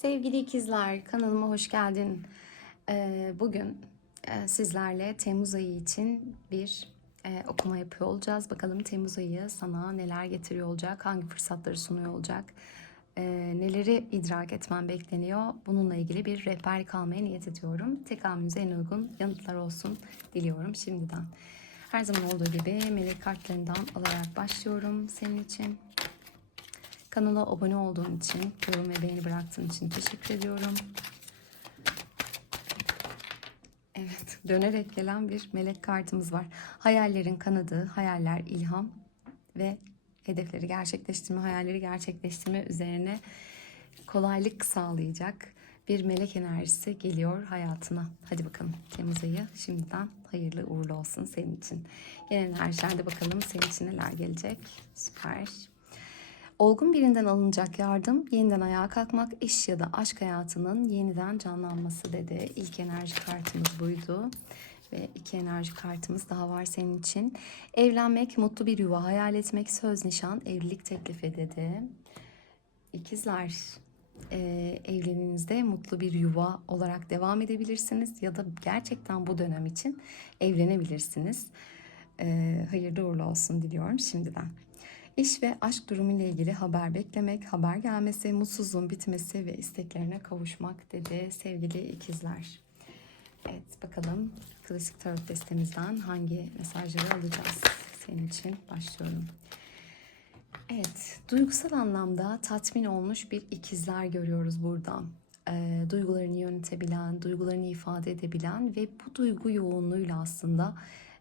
Sevgili ikizler, kanalıma hoş geldin. Ee, bugün e, sizlerle Temmuz ayı için bir e, okuma yapıyor olacağız. Bakalım Temmuz ayı sana neler getiriyor olacak, hangi fırsatları sunuyor olacak, e, neleri idrak etmen bekleniyor. Bununla ilgili bir rehberlik almaya niyet ediyorum. Tekamülünüze en uygun yanıtlar olsun diliyorum şimdiden. Her zaman olduğu gibi melek kartlarından alarak başlıyorum senin için. Kanala abone olduğun için, yorum ve beğeni bıraktığın için teşekkür ediyorum. Evet, dönerek gelen bir melek kartımız var. Hayallerin kanadı, hayaller ilham ve hedefleri gerçekleştirme, hayalleri gerçekleştirme üzerine kolaylık sağlayacak bir melek enerjisi geliyor hayatına. Hadi bakalım Temmuz ayı şimdiden hayırlı uğurlu olsun senin için. Yeni enerjilerde bakalım senin için neler gelecek. Süper. Olgun birinden alınacak yardım, yeniden ayağa kalkmak, iş ya da aşk hayatının yeniden canlanması dedi. İlk enerji kartımız buydu. Ve iki enerji kartımız daha var senin için. Evlenmek, mutlu bir yuva hayal etmek, söz nişan, evlilik teklifi dedi. İkizler, e, evliliğinizde mutlu bir yuva olarak devam edebilirsiniz ya da gerçekten bu dönem için evlenebilirsiniz. E, hayırlı uğurlu olsun diliyorum şimdiden. İş ve aşk durumu ile ilgili haber beklemek, haber gelmesi, mutsuzluğun bitmesi ve isteklerine kavuşmak dedi sevgili ikizler. Evet bakalım klasik tarot destemizden hangi mesajları alacağız senin için başlıyorum. Evet, duygusal anlamda tatmin olmuş bir ikizler görüyoruz burada. E, duygularını yönetebilen, duygularını ifade edebilen ve bu duygu yoğunluğuyla aslında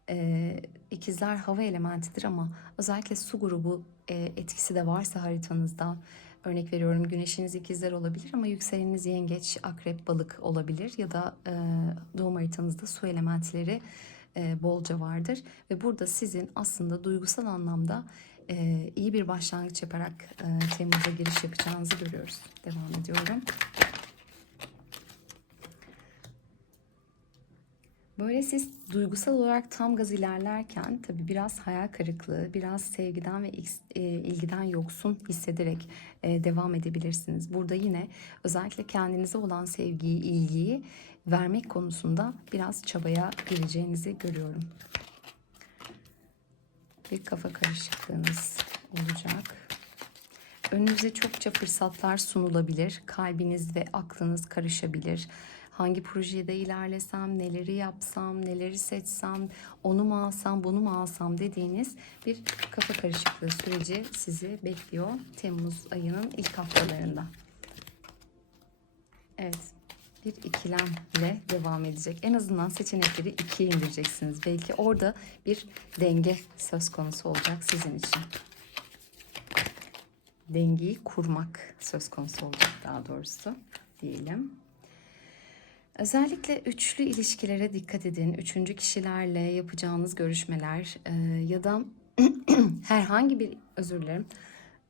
e, ikizler hava elementidir ama özellikle su grubu e, etkisi de varsa haritanızda örnek veriyorum güneşiniz ikizler olabilir ama yükseleniniz yengeç, akrep, balık olabilir ya da e, doğum haritanızda su elementleri e, bolca vardır ve burada sizin aslında duygusal anlamda e, iyi bir başlangıç yaparak e, Temmuz'a giriş yapacağınızı görüyoruz. Devam ediyorum. Böyle siz duygusal olarak tam gaz ilerlerken tabi biraz hayal kırıklığı, biraz sevgiden ve e, ilgiden yoksun hissederek e, devam edebilirsiniz. Burada yine özellikle kendinize olan sevgiyi, ilgiyi vermek konusunda biraz çabaya gireceğinizi görüyorum. Bir kafa karışıklığınız olacak. Önünüze çokça fırsatlar sunulabilir. Kalbiniz ve aklınız karışabilir hangi projede ilerlesem, neleri yapsam, neleri seçsem, onu mu alsam, bunu mu alsam dediğiniz bir kafa karışıklığı süreci sizi bekliyor Temmuz ayının ilk haftalarında. Evet, bir ikilemle devam edecek. En azından seçenekleri ikiye indireceksiniz. Belki orada bir denge söz konusu olacak sizin için. Dengeyi kurmak söz konusu olacak daha doğrusu diyelim. Özellikle üçlü ilişkilere dikkat edin. Üçüncü kişilerle yapacağınız görüşmeler e, ya da herhangi bir özür dilerim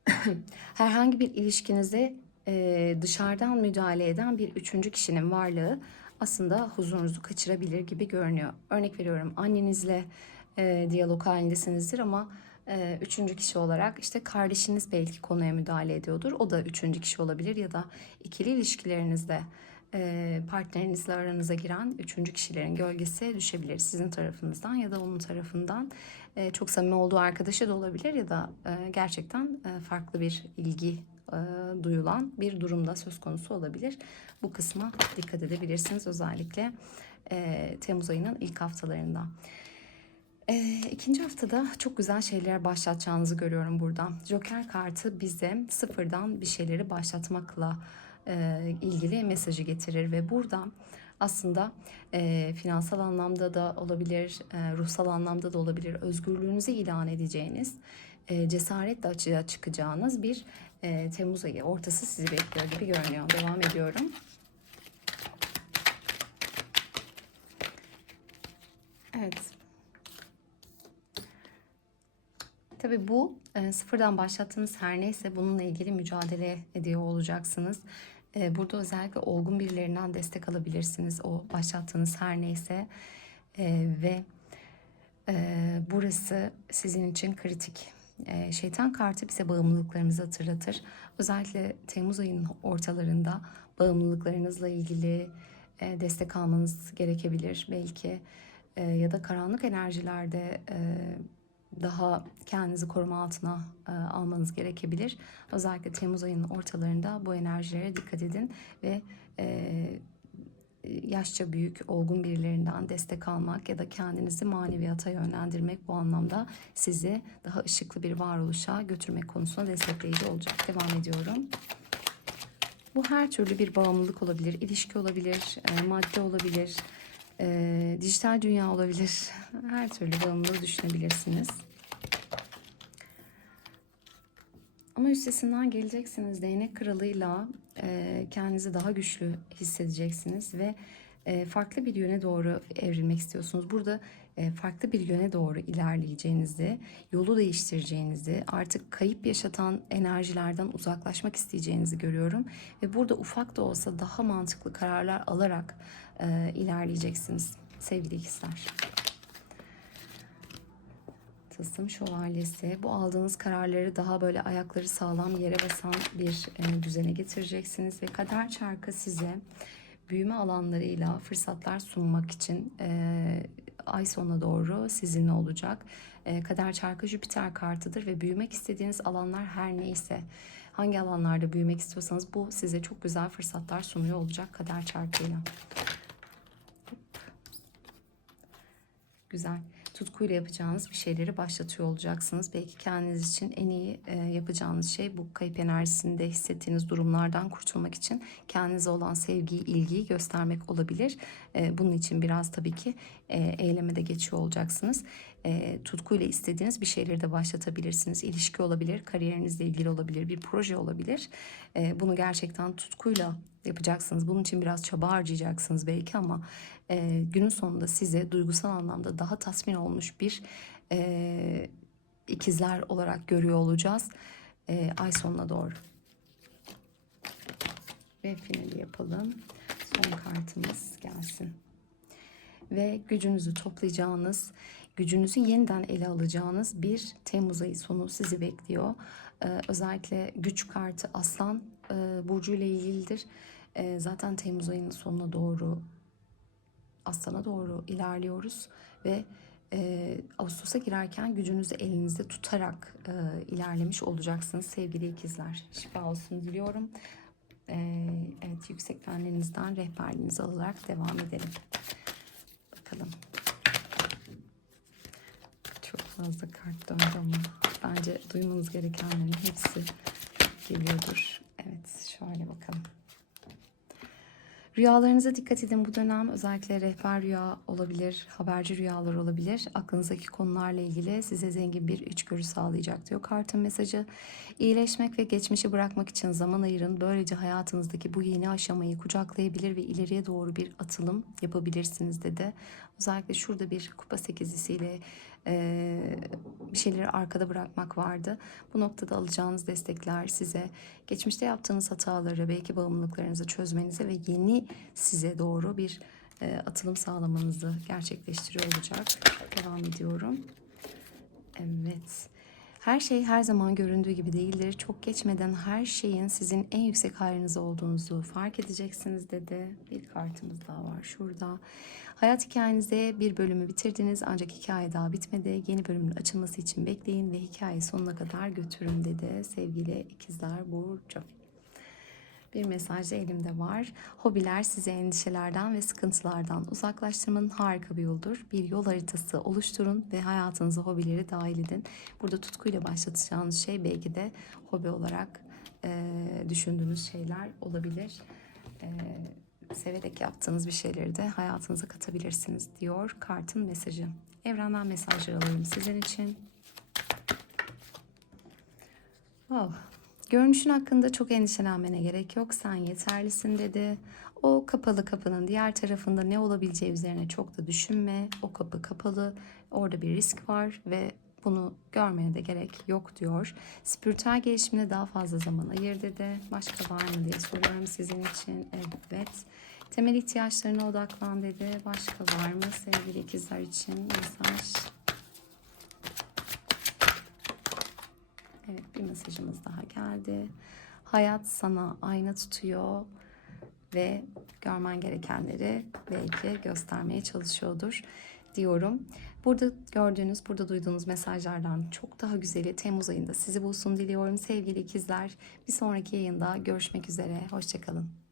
herhangi bir ilişkinize e, dışarıdan müdahale eden bir üçüncü kişinin varlığı aslında huzurunuzu kaçırabilir gibi görünüyor. Örnek veriyorum annenizle e, diyalog halindesinizdir ama e, üçüncü kişi olarak işte kardeşiniz belki konuya müdahale ediyordur. O da üçüncü kişi olabilir ya da ikili ilişkilerinizde partnerinizle aranıza giren üçüncü kişilerin gölgesi düşebilir sizin tarafınızdan ya da onun tarafından e, çok samimi olduğu arkadaşı da olabilir ya da e, gerçekten farklı bir ilgi duyulan bir durumda söz konusu olabilir. Bu kısma dikkat edebilirsiniz özellikle Temmuz ayının ilk haftalarında. E, ikinci haftada çok güzel şeyler başlatacağınızı görüyorum burada. Joker kartı bize sıfırdan bir şeyleri başlatmakla e, ilgili mesajı getirir ve burada aslında e, finansal anlamda da olabilir, e, ruhsal anlamda da olabilir, özgürlüğünüzü ilan edeceğiniz, e, cesaretle açığa çıkacağınız bir e, Temmuz ayı ortası sizi bekliyor gibi görünüyor. Devam ediyorum. Evet. Tabii bu e, sıfırdan başlattığınız her neyse bununla ilgili mücadele ediyor olacaksınız. Ee, burada özellikle olgun birilerinden destek alabilirsiniz. O başlattığınız her neyse. Ee, ve e, burası sizin için kritik. Ee, şeytan kartı bize bağımlılıklarımızı hatırlatır. Özellikle Temmuz ayının ortalarında bağımlılıklarınızla ilgili e, destek almanız gerekebilir belki. E, ya da karanlık enerjilerde e, daha kendinizi koruma altına e, almanız gerekebilir. Özellikle Temmuz ayının ortalarında bu enerjilere dikkat edin ve e, yaşça büyük, olgun birilerinden destek almak ya da kendinizi maneviyata yönlendirmek bu anlamda sizi daha ışıklı bir varoluşa götürmek konusunda destekleyici olacak. Devam ediyorum. Bu her türlü bir bağımlılık olabilir, ilişki olabilir, e, madde olabilir, e, dijital dünya olabilir. Her türlü bağımlılığı düşünebilirsiniz. Ama üstesinden geleceksiniz. Değnek kralıyla e, kendinizi daha güçlü hissedeceksiniz ve e, farklı bir yöne doğru evrilmek istiyorsunuz. Burada e, farklı bir yöne doğru ilerleyeceğinizi, yolu değiştireceğinizi, artık kayıp yaşatan enerjilerden uzaklaşmak isteyeceğinizi görüyorum. Ve burada ufak da olsa daha mantıklı kararlar alarak e, ilerleyeceksiniz sevgili ikizler. Tılsım şövalyesi. Bu aldığınız kararları daha böyle ayakları sağlam yere basan bir e, düzene getireceksiniz ve kader çarkı size büyüme alanlarıyla fırsatlar sunmak için e, ay sonuna doğru sizinle olacak. E, kader çarkı Jüpiter kartıdır ve büyümek istediğiniz alanlar her neyse hangi alanlarda büyümek istiyorsanız bu size çok güzel fırsatlar sunuyor olacak kader çarkıyla. Güzel. Tutkuyla yapacağınız bir şeyleri başlatıyor olacaksınız. Belki kendiniz için en iyi e, yapacağınız şey bu kayıp enerjisinde hissettiğiniz durumlardan kurtulmak için kendinize olan sevgiyi, ilgiyi göstermek olabilir. E, bunun için biraz tabii ki e, eyleme de geçiyor olacaksınız. E, tutkuyla istediğiniz bir şeyleri de başlatabilirsiniz. İlişki olabilir, kariyerinizle ilgili olabilir, bir proje olabilir. E, bunu gerçekten tutkuyla yapacaksınız. Bunun için biraz çaba harcayacaksınız belki ama e, günün sonunda size duygusal anlamda daha tatmin olmuş bir e, ikizler olarak görüyor olacağız e, ay sonuna doğru. Ve finali yapalım. Son kartımız gelsin. Ve gücünüzü toplayacağınız, gücünüzü yeniden ele alacağınız bir Temmuz ayı sonu sizi bekliyor. Ee, özellikle güç kartı Aslan e, Burcu ile ilgilidir. E, zaten Temmuz ayının sonuna doğru Aslan'a doğru ilerliyoruz ve e, Ağustos'a girerken gücünüzü elinizde tutarak e, ilerlemiş olacaksınız sevgili ikizler. Şifa olsun diliyorum. E, evet yüksek fenlerinizden rehberliğinizi alarak devam edelim. Bakalım. Fazla kart döndü ama bence duymanız gerekenlerin hepsi geliyordur. Evet şöyle bakalım. Rüyalarınıza dikkat edin bu dönem özellikle rehber rüya olabilir, haberci rüyalar olabilir. Aklınızdaki konularla ilgili size zengin bir içgörü sağlayacak diyor kartın mesajı. İyileşmek ve geçmişi bırakmak için zaman ayırın. Böylece hayatınızdaki bu yeni aşamayı kucaklayabilir ve ileriye doğru bir atılım yapabilirsiniz dedi. Özellikle şurada bir kupa sekizlisiyle e, bir şeyleri arkada bırakmak vardı. Bu noktada alacağınız destekler size geçmişte yaptığınız hataları belki bağımlılıklarınızı çözmenize ve yeni size doğru bir e, atılım sağlamanızı gerçekleştiriyor olacak. Devam ediyorum. Evet. Her şey her zaman göründüğü gibi değildir. Çok geçmeden her şeyin sizin en yüksek hayrınız olduğunuzu fark edeceksiniz dedi. Bir kartımız daha var şurada. Hayat hikayenizde bir bölümü bitirdiniz ancak hikaye daha bitmedi. Yeni bölümün açılması için bekleyin ve hikayeyi sonuna kadar götürün dedi sevgili ikizler Burcu. Bir mesaj elimde var. Hobiler sizi endişelerden ve sıkıntılardan uzaklaştırmanın harika bir yoldur. Bir yol haritası oluşturun ve hayatınıza hobileri dahil edin. Burada tutkuyla başlatacağınız şey belki de hobi olarak e, düşündüğünüz şeyler olabilir. E, severek yaptığınız bir şeyleri de hayatınıza katabilirsiniz diyor kartın mesajı. Evrenden mesajlar alıyorum sizin için. Oh. Görünüşün hakkında çok endişelenmene gerek yok. Sen yeterlisin dedi. O kapalı kapının diğer tarafında ne olabileceği üzerine çok da düşünme. O kapı kapalı. Orada bir risk var ve bunu görmeye de gerek yok diyor. Spiritüel gelişimine daha fazla zaman ayır dedi. Başka var mı diye soruyorum sizin için. Evet. Temel ihtiyaçlarına odaklan dedi. Başka var mı sevgili ikizler için mesaj? Bir mesajımız daha geldi. Hayat sana ayna tutuyor ve görmen gerekenleri belki göstermeye çalışıyordur diyorum. Burada gördüğünüz, burada duyduğunuz mesajlardan çok daha güzeli Temmuz ayında sizi bulsun diliyorum sevgili ikizler. Bir sonraki yayında görüşmek üzere. Hoşçakalın.